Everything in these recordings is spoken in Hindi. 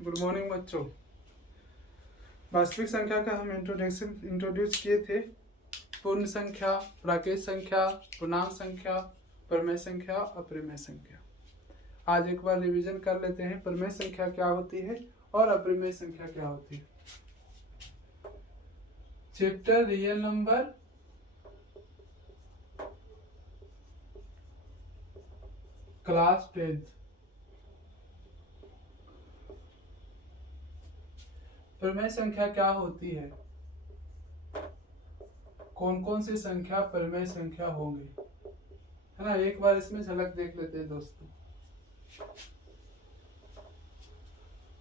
गुड मॉर्निंग बच्चों। वास्तविक संख्या का हम इंट्रोड्यूस किए थे। पूर्ण संख्या, प्राकृत संख्या, पूर्णांक संख्या, प्रमेय संख्या, अप्रमेय संख्या। आज एक बार रिवीजन कर लेते हैं। प्रमेय संख्या क्या होती है और अप्रमेय संख्या क्या होती है। Chapter real number, class 10th। प्रमेय संख्या क्या होती है, कौन कौन सी संख्या प्रमेय संख्या होंगी, है ना। एक बार इसमें झलक देख लेते हैं दोस्तों।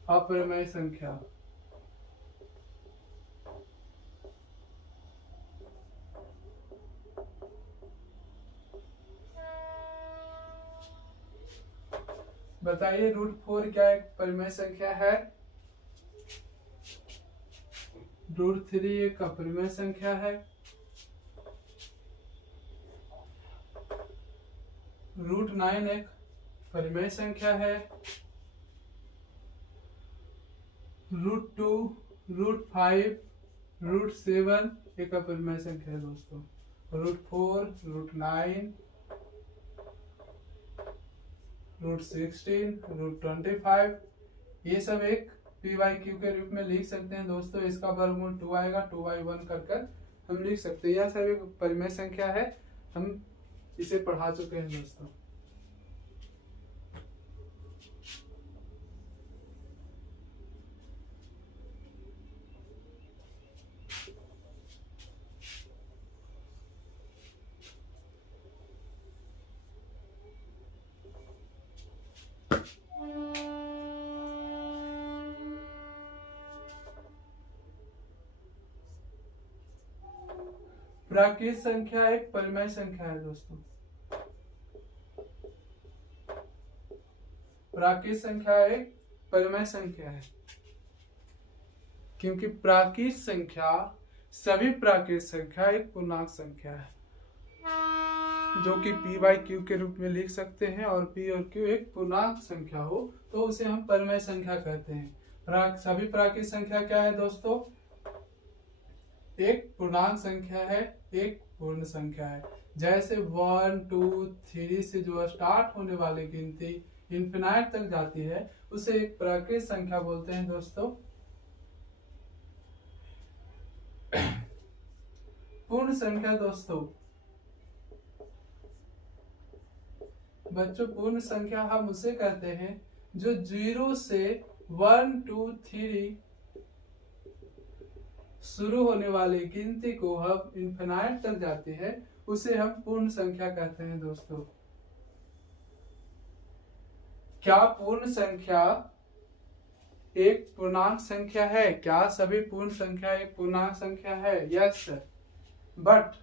अप्रमेय संख्या, बताइए √4 क्या एक प्रमेय संख्या है? √3 एक अप्रमेय संख्या है। √9 एक प्रमेय संख्या है। √2, √5, √7 एक अप्रमेय संख्या है दोस्तों। √4, √9, √16, √25 ये सब एक p/q के रूप में लिख सकते हैं दोस्तों। इसका वर्गमूल 2 आएगा, 2/1 कर हम लिख सकते हैं। यह सब एक परिमेय संख्या है, हम इसे पढ़ा चुके हैं दोस्तों। प्राकृत संख्या एक परिमेय संख्या है दोस्तों। प्राकृत संख्या एक परिमेय संख्या है, क्योंकि प्राकृत संख्या, सभी प्राकृत संख्या एक पूर्णांक संख्या है, जो कि p/q के रूप में लिख सकते हैं। और p और q एक पूर्णांक संख्या हो तो उसे हम परिमेय संख्या कहते हैं। सभी प्राकृत संख्या क्या है दोस्तों? एक पूर्णांक संख्या है, एक पूर्ण संख्या है। जैसे 1, 2, 3 से जो स्टार्ट होने वाली गिनती इन्फिनाइट तक जाती है उसे एक प्राकृत संख्या बोलते हैं दोस्तों। पूर्ण संख्या दोस्तों, बच्चों पूर्ण संख्या हम उसे कहते हैं जो 0 से 1, 2, 3 शुरू होने वाली गिनती को हम इन्फिनाइट तक जाती है, उसे हम पूर्ण संख्या कहते हैं दोस्तों। क्या पूर्ण संख्या एक पूर्णांक संख्या है? क्या सभी पूर्ण संख्या एक पूर्णांक संख्या है? Yes sir. बट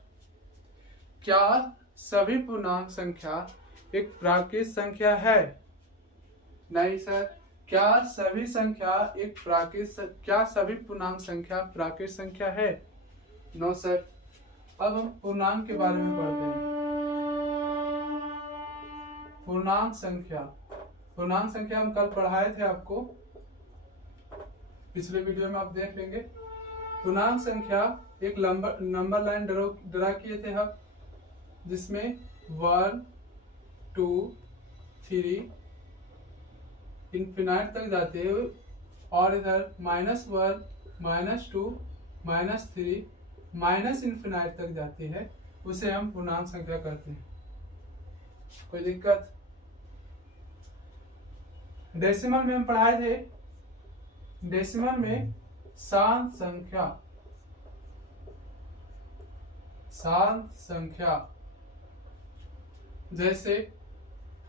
क्या सभी पूर्णांक संख्या एक प्राकृत संख्या है? नहीं सर। क्या सभी संख्या एक क्या सभी पूर्णांक संख्या प्राकृत संख्या है? No sir. अब हम पूर्णांक के बारे में पढ़ते हैं। पूर्णांक संख्या हम कल पढ़ाए थे आपको, पिछले वीडियो में आप देख लेंगे। पूर्णांक संख्या एक नंबर लाइन ड्रा किए थे हम, जिसमें 1, 2, 3 इन्फिनाइट तक जाते हैं, और इधर -1, -2, -3 माइनस इन्फिनाइट तक जाती है, उसे हम पूर्णांक संख्या कहते हैं। कोई दिक्कत? डेसिमल में हम पढ़ाए थे। डेसिमल में शांत संख्या जैसे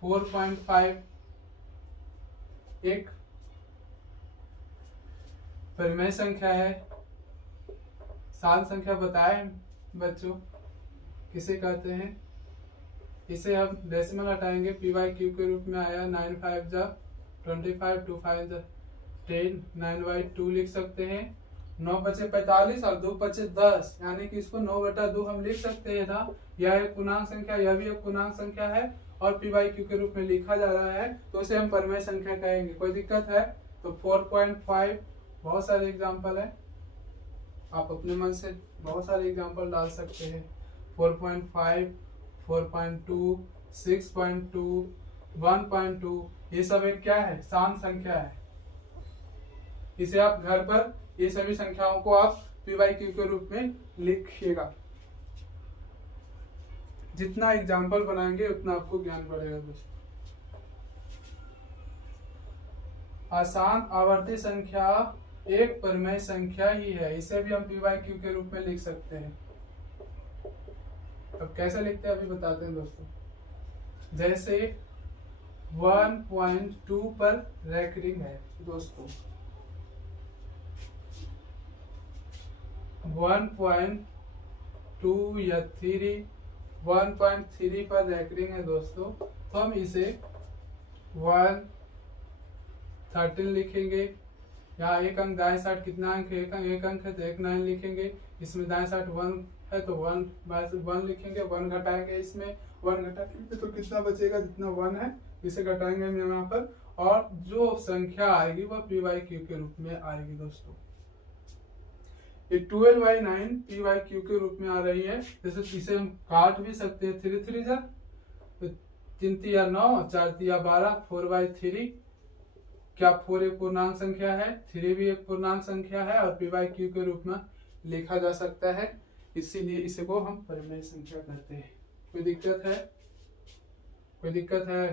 4.5 एक परिमेय संख्या है। शांत संख्या बताए बच्चों किसे कहते हैं? इसे हम डेसिमल हटाएंगे, p/q के रूप में आया। 9 5 जा 25, 2 5 जा 10, 9/2 लिख सकते हैं। 9 बचे 45 और 2 बचे 10, यानी कि इसको 9/2 हम लिख सकते हैं था। यह एक पूर्णांक संख्या, यह भी एक पूर्णांक संख्या है और p/q के रूप में लिखा जा रहा है, तो उसे हम परिमेय संख्या कहेंगे। कोई दिक्कत है? तो 4.5 बहुत सारे एग्जाम्पल है, आप अपने मन से बहुत सारे एग्जाम्पल डाल सकते हैं। 4.5, 4.2, 6.2, 1.2 ये सब एक क्या है, शांत संख्या है। इसे आप घर पर ये सभी संख्याओं को आप PYQ के रूप में लिखिएगा। जितना एग्जाम्पल बनाएंगे उतना आपको ज्ञान बढ़ेगा दोस्तों। आसान आवर्ती संख्या एक परिमेय संख्या ही है, इसे भी हम PYQ के रूप में लिख सकते हैं। अब कैसे लिखते हैं अभी बताते हैं दोस्तों। जैसे 1.2 पर रैकरिंग है दोस्तों, 1.2 या 1.3 पर रैकरिंग है दोस्तों, तो हम इसे 113 लिखेंगे। यहाँ एक अंक दाएं साइड कितना अंक है, एक अंक है तो एक 9 लिखेंगे। इसमें दाएं साइड 1 है तो 1 लिखेंगे। 1 घटाएंगे, इसमें 1 घटाएंगे तो कितना बचेगा, जितना 1 है इसे घटाएंगे हम यहाँ पर, और जो संख्या आएगी वह PYQ के रूप में आएगी दोस्तों। ये 12/9 PYQ के रूप में आ रही है। जैसे इसे हम काट भी सकते हैं, 3 3 जा, 3 3 9, 4 3 12, 4/3। क्या 4 एक पूर्णांक संख्या है, 3 भी एक पूर्णांक संख्या है और PYQ के रूप में लिखा जा सकता है, इसीलिए इसे को हम परिमेय संख्या कहते हैं। कोई दिक्कत है? कोई दिक्कत है?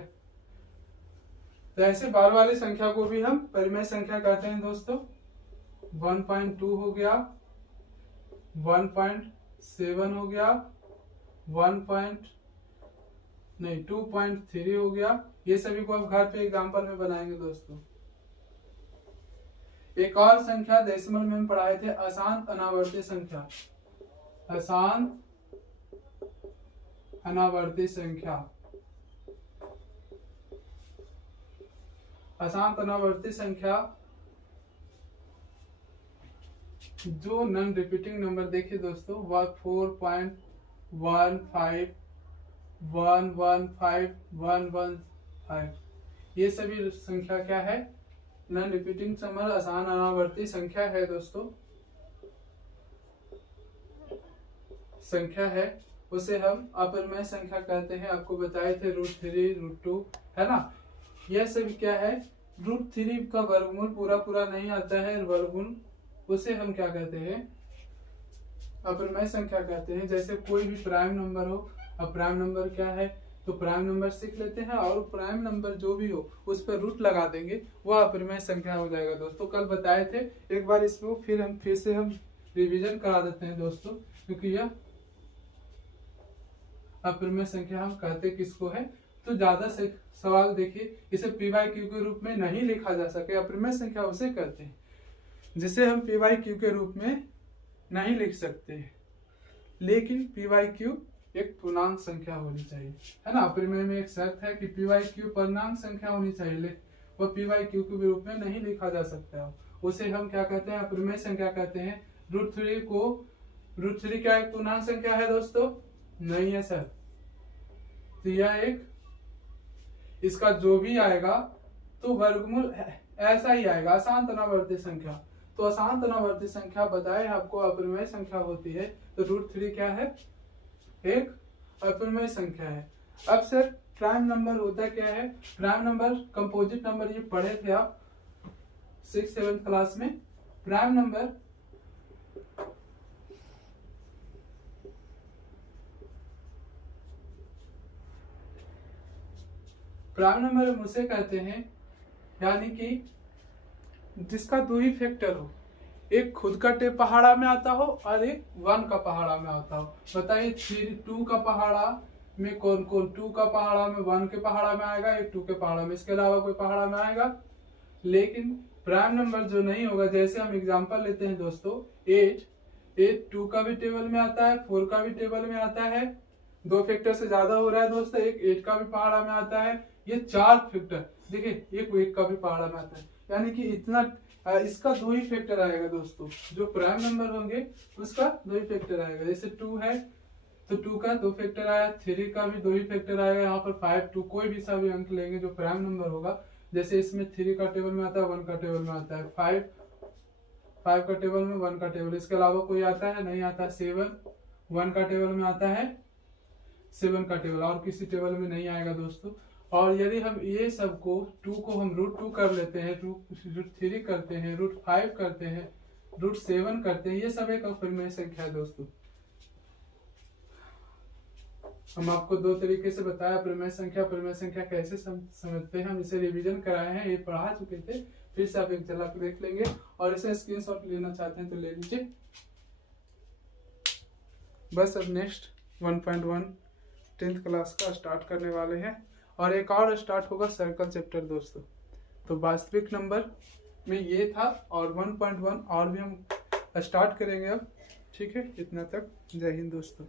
तो ऐसे बार वाली संख्या को भी हम परिमेय संख्या कहते हैं दोस्तों। 1.2 हो गया, 1.7 हो गया, 2.3 हो गया। ये सभी को आप घर पे एग्जाम्पल में बनाएंगे दोस्तों। एक और संख्या डेसिमल में हम पढ़ाए थे, अशांत अनावर्ती संख्या। अशांत अनावर्ती संख्या, अशांत अनावर्ती संख्या जो नॉन रिपीटिंग नंबर देखिए दोस्तों, वह 4.15, 115, 115 ये सभी संख्या क्या है, नॉन रिपीटिंग नंबर, आसान अनावर्ती संख्या है दोस्तों। संख्या है उसे हम अपरिमेय संख्या कहते हैं। आपको बताए थे √3, √2 है ना। यह सभी क्या है, √3 का वर्गमूल पूरा नहीं आता है, वर्गमूल उसे हम क्या कहते हैं, अपरिमेय संख्या कहते हैं। जैसे कोई भी प्राइम नंबर हो, अब प्राइम नंबर क्या है तो प्राइम नंबर सीख लेते हैं, और प्राइम नंबर जो भी हो उस पर रूट लगा देंगे, वह अपरिमेय संख्या हो जाएगा दोस्तों। कल बताए थे, एक बार इसको फिर से हम रिवीजन करा देते हैं दोस्तों, क्योंकि यह अपरिमेय संख्या हम कहते किसको है। तो ज्यादा से सवाल देखिए, इसे PYQ के रूप में नहीं लिखा जा सके, अपरिमेय संख्या उसे कहते हैं जिसे हम PYQ के रूप में नहीं लिख सकते, लेकिन PYQ एक पूर्णांक संख्या होनी चाहिए, है ना। अपरिमेय में एक शर्त है कि PYQ पूर्णांक संख्या होनी चाहिए, वह PYQ के रूप में नहीं लिखा जा सकता है। उसे हम क्या कहते हैं, अपरिमेय संख्या कहते हैं। √3 को, √3 क्या एक पूर्णांक संख्या है दोस्तों? नहीं है सर। तो यह एक, इसका जो भी आएगा तो वर्गमूल ऐसा ही आएगा, अशांत अनावर्ती संख्या। तो अशांत अनावर्ती संख्या बताए आपको अपरिमेय संख्या होती है, तो √3 क्या है, एक अपरिमेय संख्या है। अब सर प्राइम नंबर होता क्या है, प्राइम नंबर कंपोजिट नंबर, ये पढ़े थे आप 6th-7th क्लास में। प्राइम नंबर हम उसे कहते हैं, यानी कि जिसका 2 ही फैक्टर हो, एक खुद का पहाड़ा में आता हो और एक 1 का पहाड़ा में आता हो। बताइए 2 का पहाड़ा में कौन कौन, 2 का पहाड़ा में 1 के पहाड़ा में आएगा, एक 2 के पहाड़ा में, इसके अलावा कोई पहाड़ा में आएगा। लेकिन प्राइम नंबर जो नहीं होगा, जैसे हम एग्जांपल लेते हैं दोस्तों, 8 2 का भी टेबल में आता है, 4 का भी टेबल में आता है, 2 फैक्टर से ज्यादा हो रहा है दोस्तों, एक 8 का भी पहाड़ा में आता है, ये 4 फैक्टर देखिए, एक का भी पहाड़ा में आता है, यानी कि इतना, इसका 2 ही फैक्टर आएगा दोस्तों। जो प्राइम नंबर होंगे उसका 2 ही फैक्टर आएगा। जैसे 2 है तो 2 का 2 फैक्टर आया, 3 का भी 2 ही फैक्टर आएगा, यहाँ पर 5 2 कोई भी सा भी अंक लेंगे जो प्राइम नंबर होगा जैसे इसमें 3 का टेबल में आता है, 1 का टेबल में आता है, 5 का टेबल में, 1 का टेबल, इसके अलावा कोई आता है नहीं आता। 7 1 का टेबल में आता है, 7 का टेबल, और किसी टेबल में नहीं आएगा दोस्तों। और यदि हम ये सब को 2 को हम √2 कर लेते हैं, √3 करते हैं, √5 करते हैं, √7 करते हैं, ये सब एक अपरिमेय संख्या है दोस्तों। हम आपको 2 तरीके से बताया अपरिमेय संख्या कैसे समझते हैं, हम इसे रिवीजन कराए हैं, ये पढ़ा चुके थे, फिर से आप एक झलक देख लेंगे। और इसे स्क्रीनशॉट लेना चाहते हैं तो ले लीजिए। बस अब नेक्स्ट 1.1 10th क्लास का स्टार्ट करने वाले हैं, और एक और स्टार्ट होगा सर्कल चैप्टर दोस्तों। तो वास्तविक नंबर में ये था, और 1.1 और भी हम स्टार्ट करेंगे अब। ठीक है, इतना तक। जय हिंद दोस्तों।